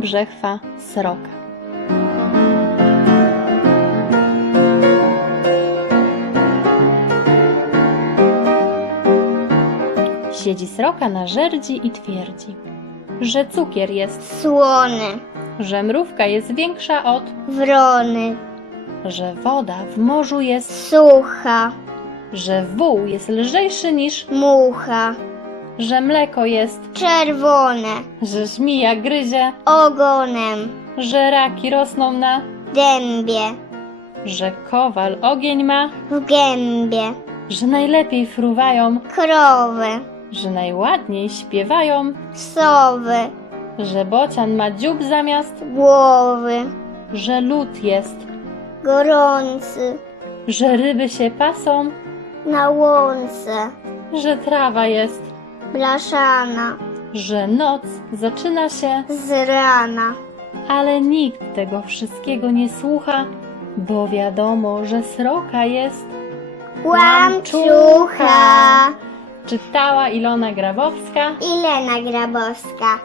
brzechwa sroka. Siedzi sroka na żerdzi i twierdzi, że cukier jest, Słony, że mrówka jest większa od, wrony, że woda w morzu jest, sucha, że wół jest lżejszy niż, mucha, że mleko jest, czerwone, że żmija gryzie, ogonem, że raki rosną na, dębie, że kowal ogień ma, w gębie, że najlepiej fruwają, krowy, że najładniej śpiewają, sowy, że bocian ma dziób zamiast, głowy, że lód jest, gorący, że ryby się pasą, na łące, że trawa jest, blaszana, że noc zaczyna się, z rana, ale nikt tego wszystkiego nie słucha, bo wiadomo, że sroka jest. łamczucha Czytała Ilona Grabowska. i Lena Grabowska.